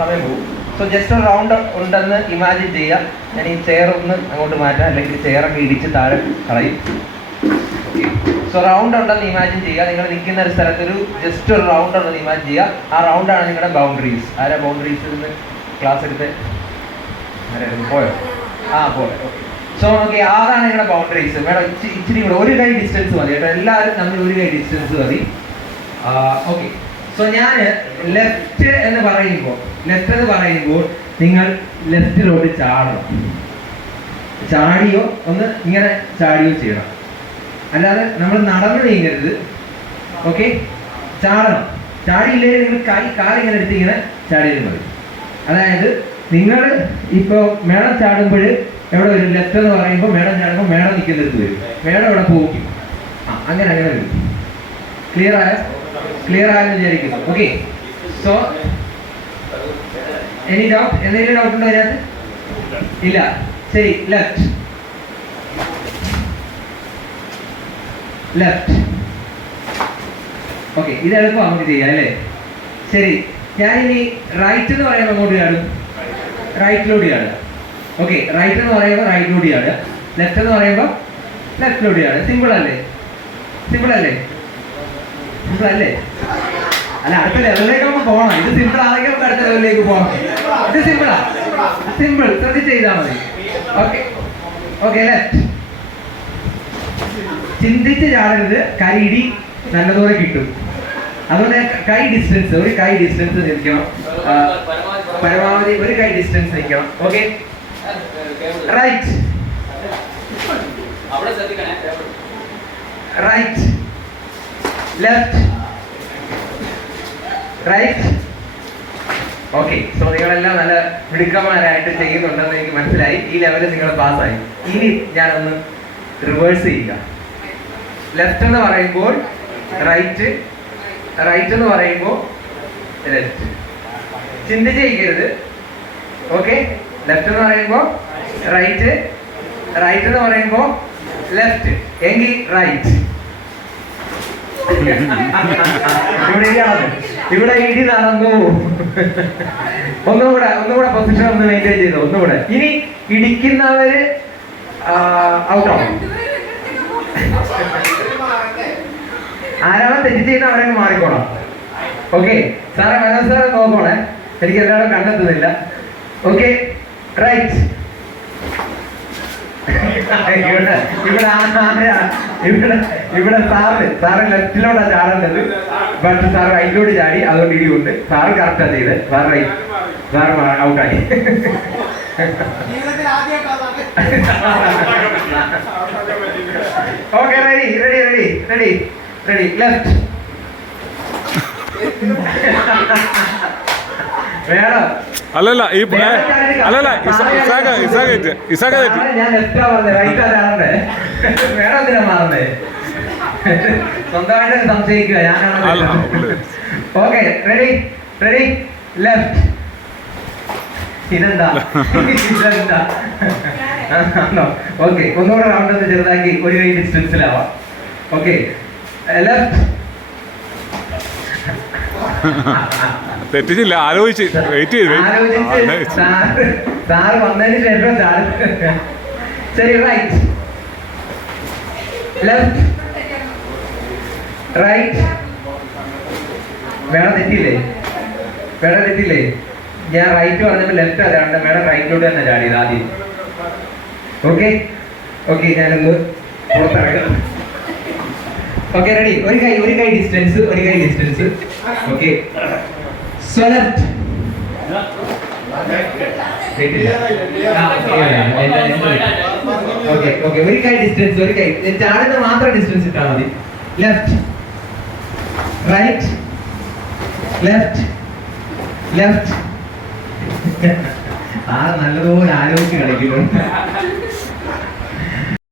സമയം പോകും. So just ഒരു റൗണ്ട് ഉണ്ടെന്ന് ഇമാജിൻ ചെയ്യുക. ഞാൻ ഈ ചെയർ ഒന്ന് അങ്ങോട്ട് മാറ്റാം, അല്ലെങ്കിൽ ചെയറൊക്കെ ഇടിച്ച് താഴെ കളയും. ഓക്കെ, സോ റൗണ്ട് ഉണ്ടെന്ന് ഇമാജിൻ ചെയ്യുക. നിങ്ങൾ നിൽക്കുന്ന ഒരു സ്ഥലത്തൊരു ജസ്റ്റ് ഒരു റൗണ്ട് ഉണ്ടെന്ന് ഇമാജിൻ ചെയ്യുക. ആ റൗണ്ടാണ് നിങ്ങളുടെ ബൗണ്ടറീസ്. ആരാ ബൗണ്ടറീസിൽ നിന്ന് ക്ലാസ് എടുത്ത് ആരായിരുന്നു? പോയോ? പോയോ? സോ ഓക്കെ, അതാണ് നിങ്ങളുടെ ബൗണ്ടറീസ്. മേഡം ഇച്ചിരി കൂടെ ഒരു കൈ ഡിസ്റ്റൻസ് മതി കേട്ടോ, എല്ലാവരും തമ്മിൽ ഒരു കൈ ഡിസ്റ്റൻസ് മതി. ഓക്കെ, സോ ഞാൻ ലെഫ്റ്റ് എന്ന് പറയുമ്പോൾ നിങ്ങൾ ലെഫ്റ്റിലോട്ട് ചാടണം. ചാടിയോ ഒന്ന് ഇങ്ങനെ ചാടിയോ ചെയ്യണം, അല്ലാതെ നമ്മൾ നടന്നു നീങ്ങരുത്. ഓക്കെ, ചാടണം. ചാടിയില്ലെങ്കിൽ നിങ്ങൾ കാലിങ്ങനെ എടുത്ത് ഇങ്ങനെ ചാടിയാൽ മതി. അതായത് നിങ്ങൾ ഇപ്പോൾ മേഡം ചാടുമ്പോൾ എവിടെ വരും? ലെഫ്റ്റ് എന്ന് പറയുമ്പോൾ മേഡം ചാടുമ്പോൾ മേഡം നിൽക്കുന്നിടത്ത് വരും, മേഡം ഇവിടെ പോകും. അങ്ങനെ വരും. ക്ലിയർ ആയെന്ന് വിചാരിക്കുന്നു. ഓക്കെ, സോ എന്തെങ്കിലും ഡൗട്ട് ഉണ്ടോ അതിനകത്ത്? ഇല്ല. ശരി, ലെഫ്റ്റ്. ഓക്കെ, ഇത് എളുപ്പം നമുക്ക് ചെയ്യാം അല്ലേ? ശരി, ഞാനിനി റൈറ്റ് എന്ന് പറയുമ്പോൾ അങ്ങോട്ട് ചാടും, റൈറ്റിലോട്ട് ചാടുക. ഓക്കെ, റൈറ്റ് എന്ന് പറയുമ്പോൾ റൈറ്റിലോട്ട് ചാടുക, ലെഫ്റ്റ് എന്ന് പറയുമ്പോൾ ലെഫ്റ്റിലോട്ട് ചാടുക. സിമ്പിൾ അല്ലേ? അല്ല, അടുത്ത ലെവലിലേക്ക് നമുക്ക് പോകണം. ഇത് സിമ്പിൾ ആണെങ്കിൽ നമുക്ക് അടുത്ത ലെവലിലേക്ക് പോകണം. ഇത് സിമ്പിൾ ശ്രദ്ധിച്ച് ചെയ്താൽ മതി. Okay, left. ചിന്തിച്ച് ചാടരുത്, കൈയിടി നല്ലതുപോലെ കിട്ടും. അതുകൊണ്ട് ഒരു കൈ ഡിസ്റ്റൻസ് നിൽക്കണം, പരമാവധി ഒരു കൈ ഡിസ്റ്റൻസ് നിൽക്കണം. Okay, right. Left, right. Okay, so നിങ്ങളെല്ലാം നല്ല മിടുക്കന്മാരായിട്ട് ചെയ്യുന്നുണ്ടെന്ന് എനിക്ക് മനസ്സിലായി. ഈ ലെവലിൽ നിങ്ങൾ പാസ്സായി. ഇനി ഞാനൊന്ന് റിവേഴ്സ് ചെയ്യുക. ലെഫ്റ്റ് എന്ന് പറയുമ്പോൾ റൈറ്റ് എന്ന് പറയുമ്പോൾ ലെഫ്റ്റ്. ചിന്തിച്ച് ചെയ്യരുത്. ഓക്കെ, ലെഫ്റ്റ് എന്ന് പറയുമ്പോൾ റൈറ്റ് എന്ന് പറയുമ്പോൾ ലെഫ്റ്റ്, എങ്കിൽ റൈറ്റ്. ഇവിടെ ഇടി നടന്നു. ഒന്നുകൂടെ പൊസിഷൻ ഒന്ന് മെയിൻറ്റെയിൻ ചെയ്തു. ഒന്നുകൂടെ. ഇനി ഇടിക്കുന്നവര് ഔട്ടാവും. ആരാണോ തെറ്റ് ചെയ്യുന്ന അവരങ്ങ് മാറിക്കോണം. ഓക്കെ, സാറെ മനസ്സാറെ നോക്കണേ, എനിക്ക് എല്ലാവരും കണ്ടെത്തുന്നില്ല. Okay, right. ഇവിടെ സാറ് ലെഫ്റ്റിലോട്ടാ ചാടേണ്ടത്, ബട്ട് സാർ റൈറ്റിലോട്ട് ചാടി, അതുകൊണ്ട് ഇടിയുണ്ട്. സാറ് കറക്റ്റാ ചെയ്ത്, സാറ് ഔട്ടായി. Okay, ready. ലെഫ്റ്റ്. വേണം. അല്ലല്ല ഈ അല്ലല്ല ഞാൻ ലെഫ്റ്റാ പറഞ്ഞത്, റൈറ്റാ ചാടണ്ടേ? വേണം എന്തിനാ മാറുന്നേ? സ്വന്തമായിട്ട് സംശയിക്കുക ഞാനാണ്. Okay, ready. ലെഫ്റ്റ്. ഇതെന്താ? ഓക്കെ, ഒന്നുകൂടെ റൗണ്ട് ഒന്ന് ചെറുതാക്കി ഒരു കൈ ഡിസ്റ്റൻസിലാവാം. Okay, left. തെറ്റിച്ചില്ല, ആലോചിച്ച് വെയിറ്റ് ചെയ്ത് സാറ് വന്നതിന് ശേഷം ശരി. ലെഫ്റ്റ്. മേഡം തെറ്റില്ലേ? ഞാൻ റൈറ്റ് പറഞ്ഞപ്പോൾ ലെഫ്റ്റ് അതാണ്, മേഡം റൈറ്റിലോട്ട് തന്നെ ചാടിയത് ആദ്യം. ഓക്കെ, ഞാനൊന്ന് പുറത്തിറങ്ങാം. Okay, ready. ഒരു കൈ distance. Okay, so left. Okay, ഒരു കൈ ഡിസ്റ്റൻസ്. ചാടുന്ന മാത്രം ഡിസ്റ്റൻസ് ഇട്ടാൽ മതി. Left, right, left. നല്ലതുപോലെ ആലോചിച്ച് കളിക്കുന്നു.